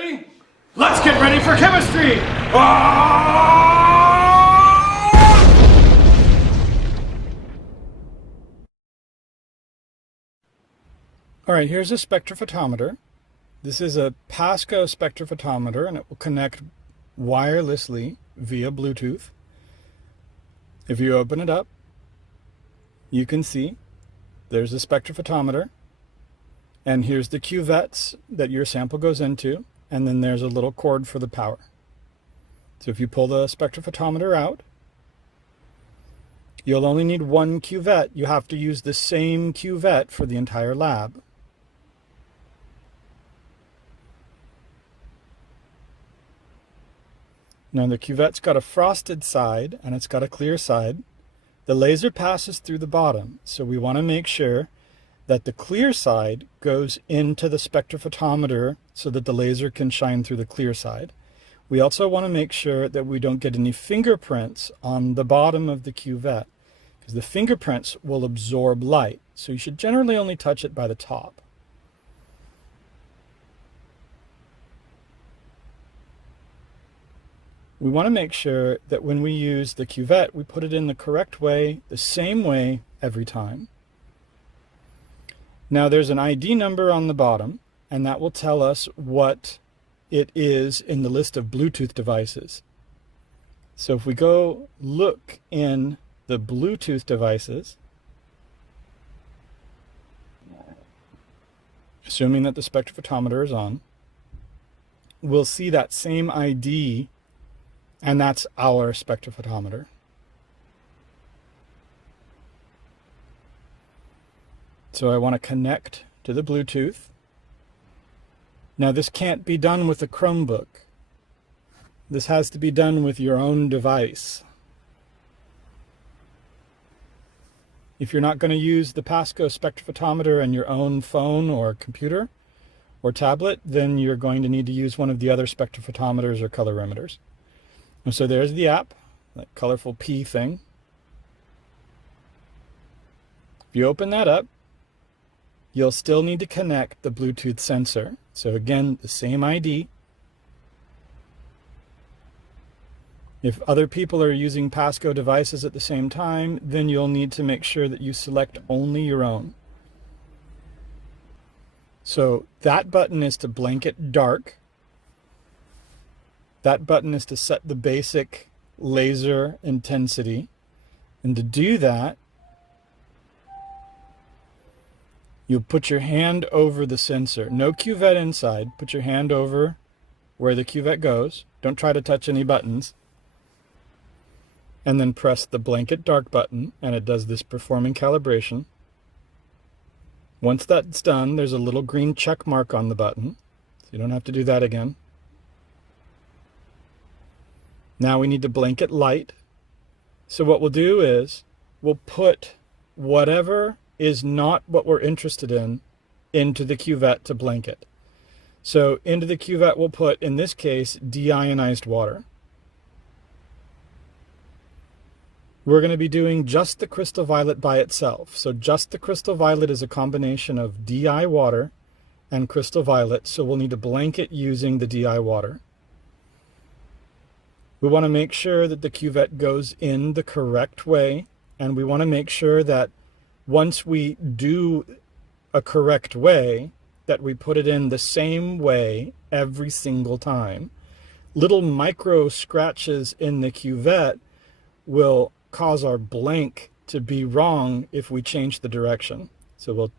Ready? Let's get ready for chemistry! Alright, here's a spectrophotometer. This is a Pasco spectrophotometer, and it will connect wirelessly via Bluetooth. If you open it up, you can see there's a spectrophotometer, and here's the cuvettes that your sample goes into, and then there's a little cord for the power. So if you pull the spectrophotometer out, you'll only need one cuvette. You have to use the same cuvette for the entire lab. Now the cuvette's got a frosted side and it's got a clear side. The laser passes through the bottom, so we want to make sure that the clear side goes into the spectrophotometer so that the laser can shine through the clear side. We also want to make sure that we don't get any fingerprints on the bottom of the cuvette, because the fingerprints will absorb light, so you should generally only touch it by the top. We want to make sure that when we use the cuvette, we put it in the correct way, the same way every time. Now there's an ID number on the bottom, and that will tell us what it is in the list of Bluetooth devices. So if we go look in the Bluetooth devices, assuming that the spectrophotometer is on, we'll see that same ID, and that's our spectrophotometer. So I want to connect to the Bluetooth. Now this can't be done with a Chromebook. This has to be done with your own device. If you're not going to use the Pasco spectrophotometer on your own phone or computer or tablet, then you're going to need to use one of the other spectrophotometers or colorimeters. And so there's the app, that colorful P thing. If you open that up, you'll still need to connect the Bluetooth sensor. So again, the same ID. If other people are using Pasco devices at the same time, then you'll need to make sure that you select only your own. So that button is to blanket dark. That button is to set the basic laser intensity. And to do that, you'll put your hand over the sensor. No cuvette inside. Put your hand over where the cuvette goes. Don't try to touch any buttons. And then press the blanket dark button, and it does this performing calibration. Once that's done, there's a little green check mark on the button, so you don't have to do that again. Now we need to blanket light. So what we'll do is we'll put whatever is not what we're interested in into the cuvette to blanket. So into the cuvette we'll put, in this case, deionized water. We're going to be doing just the crystal violet by itself. So just the crystal violet is a combination of DI water and crystal violet, so we'll need to blanket using the DI water. We want to make sure that the cuvette goes in the correct way, and we want to make sure that once we do a correct way, that we put it in the same way every single time. Little micro scratches in the cuvette will cause our blank to be wrong if we change the direction. So we'll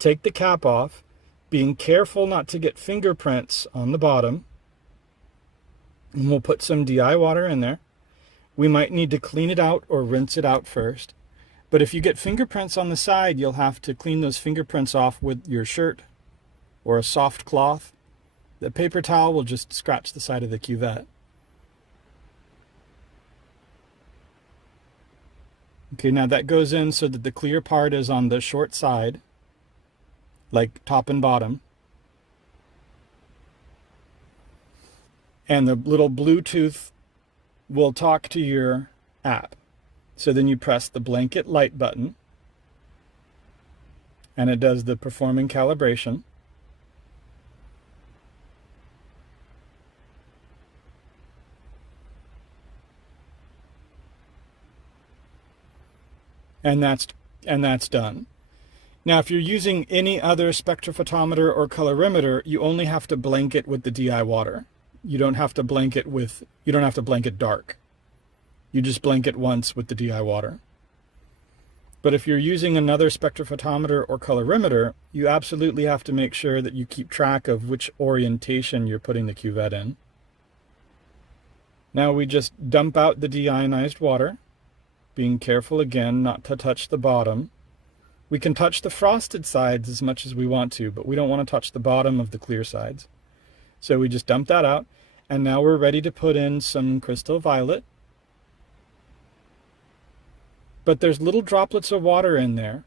take the cap off, being careful not to get fingerprints on the bottom. And we'll put some DI water in there. We might need to clean it out or rinse it out first. But if you get fingerprints on the side, you'll have to clean those fingerprints off with your shirt or a soft cloth. The paper towel will just scratch the side of the cuvette. Okay, now that goes in so that the clear part is on the short side, like top and bottom. And the little Bluetooth will talk to your app. So then you press the blanket light button, and it does the performing calibration. and that's done. Now, if you're using any other spectrophotometer or colorimeter, you only have to blanket with the DI water. You don't have to blanket dark. You just blanket once with the DI water. But if you're using another spectrophotometer or colorimeter, you absolutely have to make sure that you keep track of which orientation you're putting the cuvette in. Now we just dump out the deionized water, being careful again not to touch the bottom. We can touch the frosted sides as much as we want to, but we don't want to touch the bottom of the clear sides. So we just dump that out, and now we're ready to put in some crystal violet. But there's little droplets of water in there,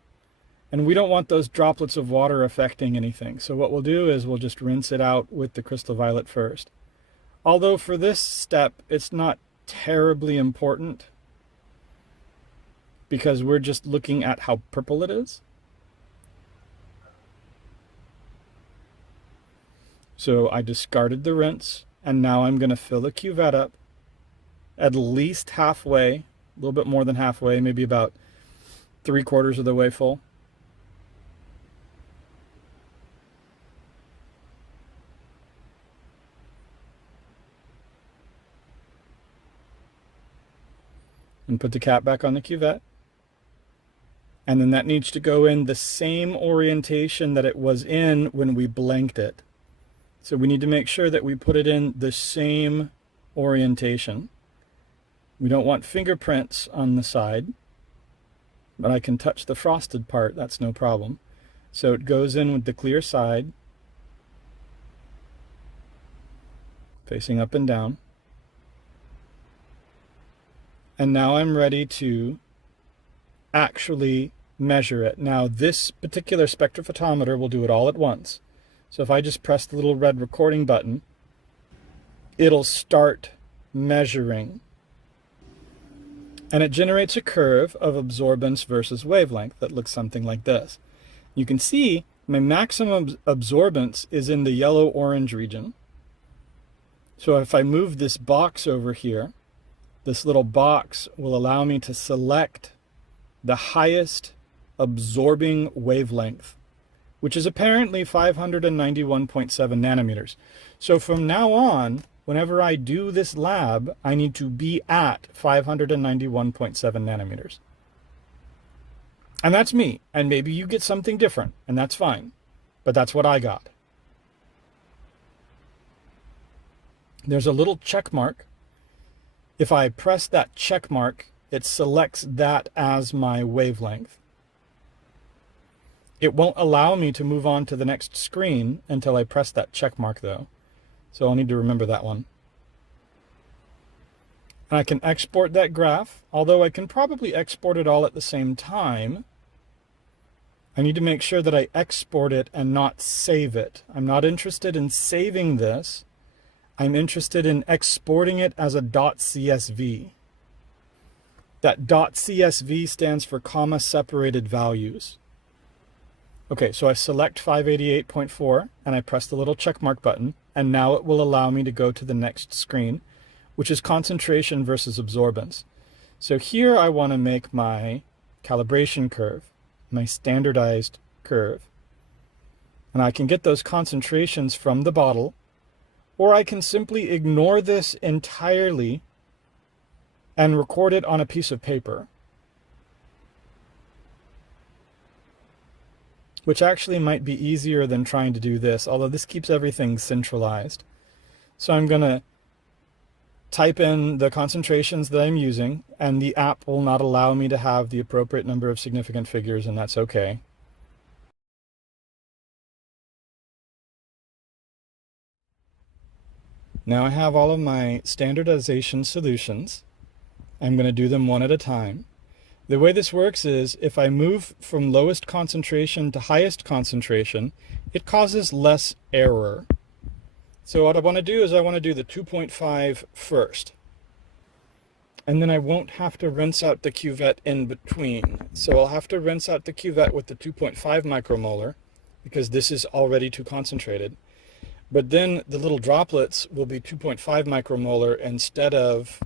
and we don't want those droplets of water affecting anything. So what we'll do is we'll just rinse it out with the crystal violet first. Although for this step, it's not terribly important, because we're just looking at how purple it is. So I discarded the rinse, and now I'm going to fill the cuvette up at least halfway, a little bit more than halfway, maybe about 3/4 of the way full. And put the cap back on the cuvette. And then that needs to go in the same orientation that it was in when we blanked it. So we need to make sure that we put it in the same orientation. We don't want fingerprints on the side, but I can touch the frosted part, that's no problem. So it goes in with the clear side, facing up and down. And now I'm ready to actually measure it. Now this particular spectrophotometer will do it all at once. So if I just press the little red recording button, it'll start measuring. And it generates a curve of absorbance versus wavelength that looks something like this. You can see my maximum absorbance is in the yellow-orange region. So if I move this box over here, this little box will allow me to select the highest absorbing wavelength, which is apparently 591.7 nanometers. So from now on, whenever I do this lab, I need to be at 591.7 nanometers. And that's me. And maybe you get something different, and that's fine. But that's what I got. There's a little check mark. If I press that check mark, it selects that as my wavelength. It won't allow me to move on to the next screen until I press that check mark though. So I'll need to remember that one. And I can export that graph, although I can probably export it all at the same time. I need to make sure that I export it and not save it. I'm not interested in saving this. I'm interested in exporting it as a .csv. That .csv stands for comma separated values. Okay, so I select 588.4 and I press the little check mark button, and now it will allow me to go to the next screen, which is concentration versus absorbance. So here I want to make my calibration curve, my standardized curve. And I can get those concentrations from the bottle, or I can simply ignore this entirely and record it on a piece of paper, which actually might be easier than trying to do this, although this keeps everything centralized. So I'm going to type in the concentrations that I'm using, and the app will not allow me to have the appropriate number of significant figures, and that's okay. Now I have all of my standardization solutions. I'm going to do them one at a time. The way this works is if I move from lowest concentration to highest concentration, it causes less error. So what I want to do is I want to do the 2.5 first. And then I won't have to rinse out the cuvette in between. So I'll have to rinse out the cuvette with the 2.5 micromolar because this is already too concentrated. But then the little droplets will be 2.5 micromolar instead of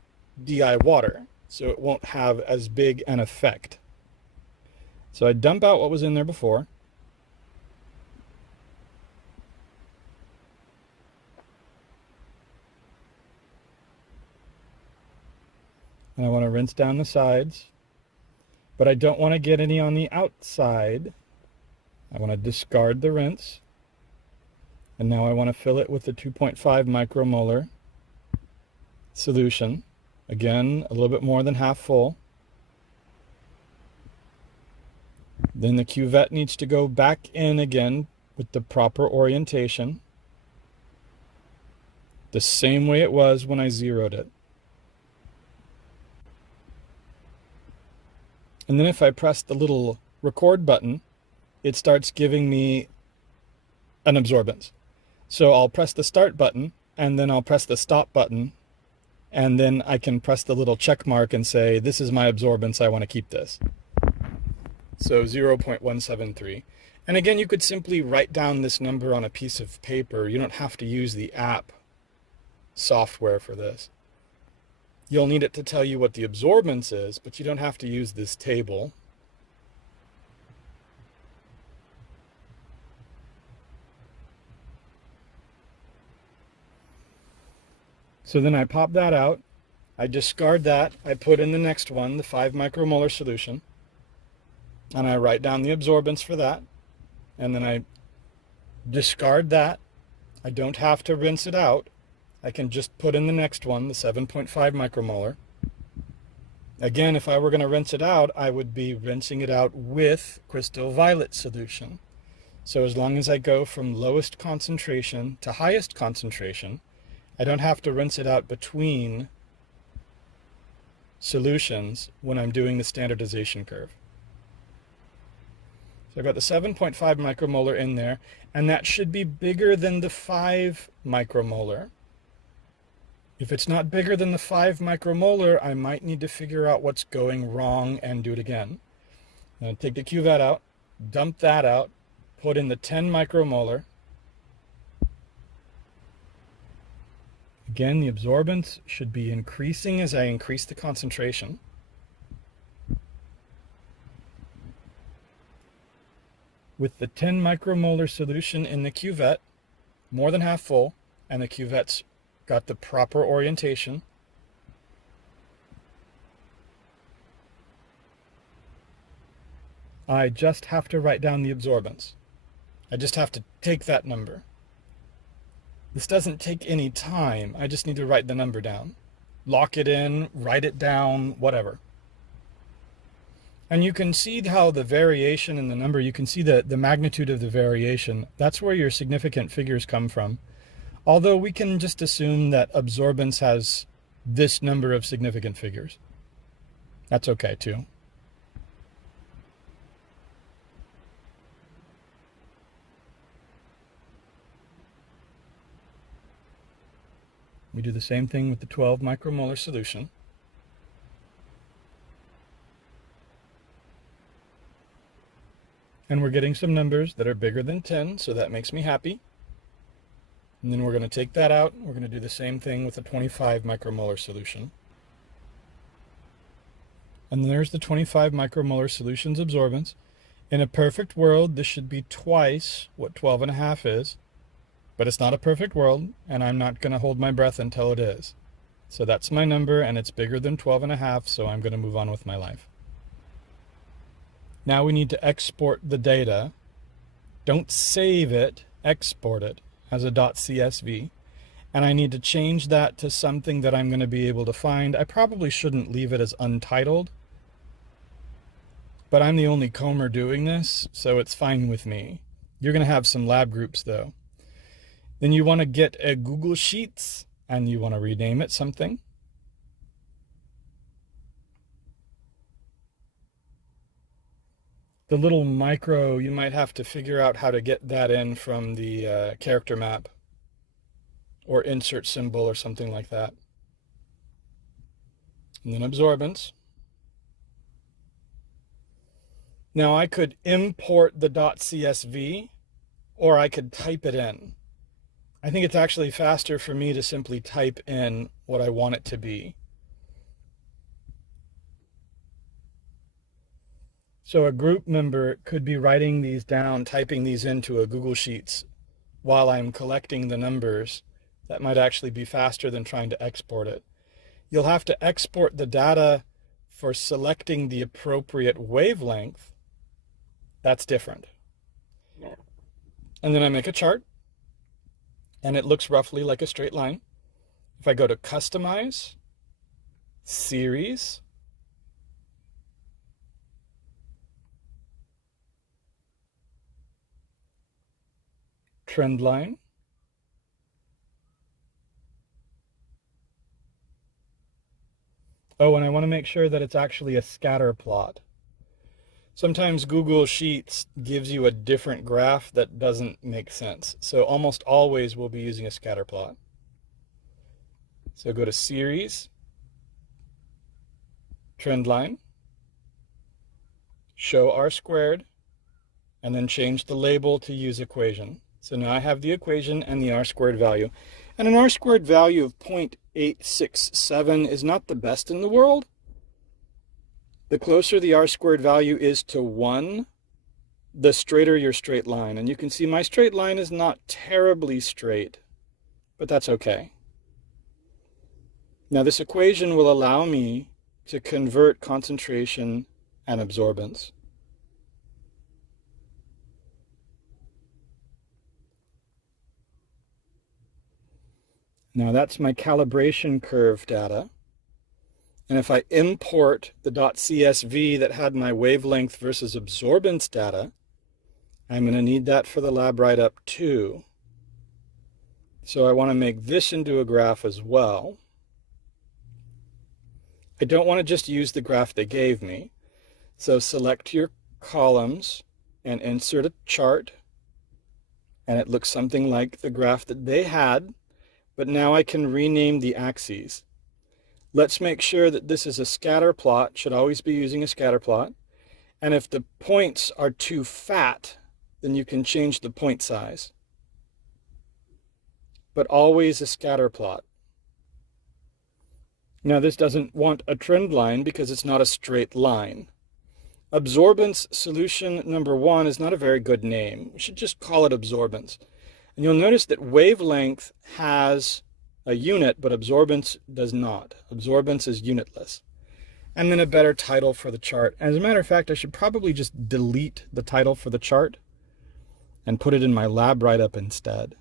DI water. So it won't have as big an effect. So I dump out what was in there before. And I want to rinse down the sides. But I don't want to get any on the outside. I want to discard the rinse. And now I want to fill it with the 2.5 micromolar solution. Again, a little bit more than half full. Then the cuvette needs to go back in again with the proper orientation, the same way it was when I zeroed it. And then if I press the little record button, it starts giving me an absorbance. So I'll press the start button, and then I'll press the stop button, and then I can press the little check mark and say, this is my absorbance, I want to keep this. So 0.173. And again, you could simply write down this number on a piece of paper. You don't have to use the app software for this. You'll need it to tell you what the absorbance is, but you don't have to use this table. So then I pop that out, I discard that, I put in the next one, the 5 micromolar solution, and I write down the absorbance for that, and then I discard that. I don't have to rinse it out. I can just put in the next one, the 7.5 micromolar. Again, if I were going to rinse it out, I would be rinsing it out with crystal violet solution. So as long as I go from lowest concentration to highest concentration, I don't have to rinse it out between solutions when I'm doing the standardization curve. So I've got the 7.5 micromolar in there, and that should be bigger than the 5 micromolar. If it's not bigger than the 5 micromolar, I might need to figure out what's going wrong and do it again. Take the cuvette out, dump that out, put in the 10 micromolar. Again, the absorbance should be increasing as I increase the concentration. With the 10 micromolar solution in the cuvette, more than half full, and the cuvette's got the proper orientation, I just have to write down the absorbance. I just have to take that number. This doesn't take any time. I just need to write the number down. Lock it in, write it down, whatever. And you can see how the variation in the number, you can see the magnitude of the variation. That's where your significant figures come from. Although we can just assume that absorbance has this number of significant figures. That's okay too. We do the same thing with the 12 micromolar solution. And we're getting some numbers that are bigger than 10, so that makes me happy. And then we're going to take that out. We're going to do the same thing with the 25 micromolar solution. And there's the 25 micromolar solution's absorbance. In a perfect world, this should be twice what 12.5 is. But it's not a perfect world, and I'm not going to hold my breath until it is. So that's my number, and it's bigger than 12.5, so I'm going to move on with my life. Now we need to export the data. Don't save it, export it as a .csv. And I need to change that to something that I'm going to be able to find. I probably shouldn't leave it as untitled, but I'm the only comber doing this, so it's fine with me. You're going to have some lab groups, though. Then you want to get a Google Sheets, and you want to rename it something. The little micro, you might have to figure out how to get that in from the character map or insert symbol or something like that. And then absorbance. Now I could import the .csv, or I could type it in. I think it's actually faster for me to simply type in what I want it to be. So a group member could be writing these down, typing these into a Google Sheets while I'm collecting the numbers. That might actually be faster than trying to export it. You'll have to export the data for selecting the appropriate wavelength. That's different. Yeah. And then I make a chart, and it looks roughly like a straight line. If I go to Customize, Series, Trend Line, oh, and I want to make sure that it's actually a scatter plot. Sometimes Google Sheets gives you a different graph that doesn't make sense. So almost always we'll be using a scatter plot. So go to Series, Trend Line, Show R-squared, and then change the label to Use Equation. So now I have the equation and the R-squared value. And an R-squared value of 0.867 is not the best in the world. The closer the R-squared value is to 1, the straighter your straight line. And you can see my straight line is not terribly straight, but that's okay. Now this equation will allow me to convert concentration and absorbance. Now that's my calibration curve data. And if I import the .csv that had my wavelength versus absorbance data, I'm going to need that for the lab write-up too. So I want to make this into a graph as well. I don't want to just use the graph they gave me. So select your columns and insert a chart. And it looks something like the graph that they had, but now I can rename the axes. Let's make sure that this is a scatter plot, should always be using a scatter plot. And if the points are too fat, then you can change the point size. But always a scatter plot. Now this doesn't want a trend line because it's not a straight line. Absorbance solution number 1 is not a very good name. We should just call it absorbance. And you'll notice that wavelength has a unit, but absorbance does not. Absorbance is unitless. And then a better title for the chart. As a matter of fact, I should probably just delete the title for the chart and put it in my lab write-up instead.